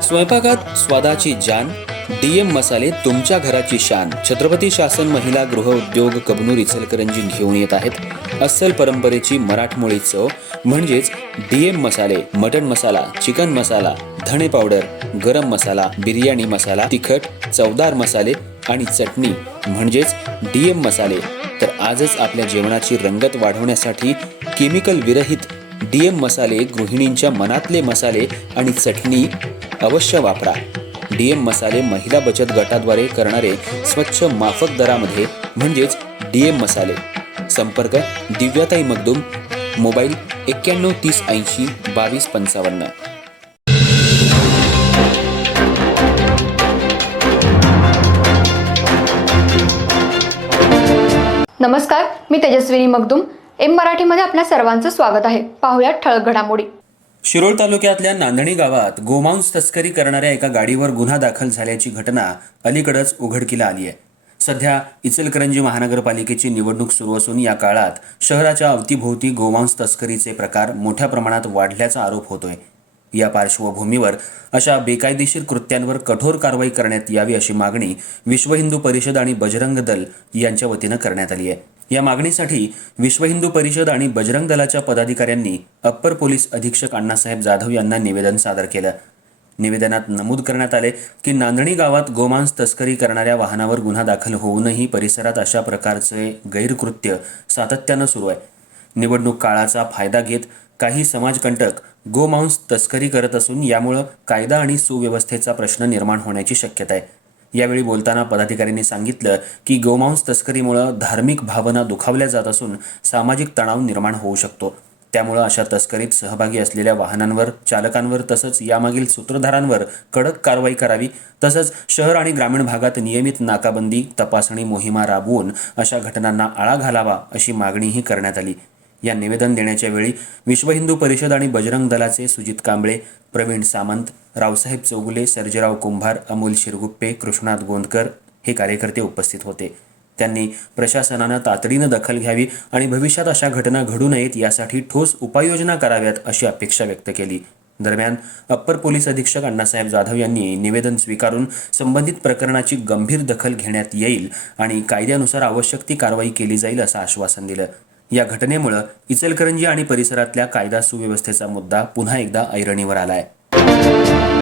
स्वयंपाकात स्वादाची जान, डीएम मसाले तुमच्या घराची शान. छत्रपती शासन महिला गृह उद्योग कबनूर इचलकरंजी घेऊन येत आहेत अस्सल परंपरेची मराठमोळी चव म्हणजेच डीएम मसाले. मटन मसाला, चिकन मसाला, धणे पावडर, गरम मसाला, बिर्याणी मसाला, तिखट चवदार मसाले आणि चटणी म्हणजेच डीएम मसाले. तर आजच आपल्या जेवणाची रंगत वाढवण्यासाठी केमिकल विरहित डीएम मसाले, गृहिणींच्या मनातले मसाले आणि चटणी अवश्य वापरा. डीएम मसाले महिला बचत गटाद्वारे करणारे स्वच्छ माफक दरामध्ये म्हणजेच डीएम मसाले. संपर्क दिव्याताई मगदूम, मोबाईल 9130802255. नमस्कार, मी तेजस्विनी मगदूम. एम मराठीमध्ये आपल्या सर्वांचं स्वागत आहे. पाहूयात ठळक घडामोडी. शिरोळ तालुक्यातल्या नांदणी गावात गोमांस तस्करी करणाऱ्या एका गाडीवर गुन्हा दाखल झाल्याची घटना अलीकडेच उघडकीला आली आहे. सध्या इचलकरंजी महानगरपालिकेची निवडणूक सुरू असून या काळात शहराच्या अवतीभोवती गोमांस तस्करीचे प्रकार मोठ्या प्रमाणात वाढल्याचा आरोप होतोय. या पार्श्वभूमीवर अशा बेकायदेशीर कृत्यांवर कठोर कारवाई करण्यात यावी अशी मागणी विश्व हिंदू परिषद आणि बजरंग दल यांच्या वतीनं करण्यात आली आहे. या मागणीसाठी विश्व हिंदू परिषद आणि बजरंग दलाच्या पदाधिकाऱ्यांनी अप्पर पोलीस अधीक्षक अण्णासाहेब जाधव यांना निवेदन सादर केलं. निवेदनात नमूद करण्यात आले की नांदणी गावात गोमांस तस्करी करणाऱ्या वाहनावर गुन्हा दाखल होऊनही परिसरात अशा प्रकारचे गैरकृत्य सातत्यानं सुरू आहे. निवडणूक काळाचा फायदा घेत काही समाजकंटक गोमांस तस्करी करत असून यामुळे कायदा आणि सुव्यवस्थेचा प्रश्न निर्माण होण्याची शक्यता आहे. यावेळी बोलताना पदाधिकाऱ्यांनी सांगितलं की गोमांस तस्करीमुळे धार्मिक भावना दुखावल्या जात असून सामाजिक तणाव निर्माण होऊ शकतो. त्यामुळे अशा तस्करीत सहभागी असलेल्या वाहनांवर, चालकांवर तसंच यामागील सूत्रधारांवर कडक कारवाई करावी. तसंच शहर आणि ग्रामीण भागात नियमित नाकाबंदी, तपासणी मोहिमा राबवून अशा घटनांना आळा घालावा अशी मागणीही करण्यात आली. या निवेदन देण्याच्या वेळी विश्व हिंदू परिषद आणि बजरंग दलाचे सुजित कांबळे, प्रवीण सामंत, रावसाहेब चौगुले, सर्जेराव कुंभार, अमोल शिरगुप्पे, कृष्णात गोंदकर हे कार्यकर्ते उपस्थित होते. त्यांनी प्रशासनानं तातडीनं दखल घ्यावी आणि भविष्यात अशा घटना घडू नयेत यासाठी ठोस उपाययोजना कराव्यात अशी अपेक्षा व्यक्त केली. दरम्यान अप्पर पोलीस अधीक्षक अण्णासाहेब जाधव यांनी निवेदन स्वीकारून संबंधित प्रकरणाची गंभीर दखल घेण्यात येईल आणि कायद्यानुसार आवश्यक ती कारवाई केली जाईल असं आश्वासन दिलं. या घटनेमुळे इचलकरंजी आणि परिसरातल्या कायदा सुव्यवस्थेचा मुद्दा पुन्हा एकदा ऐरणीवर आलाय.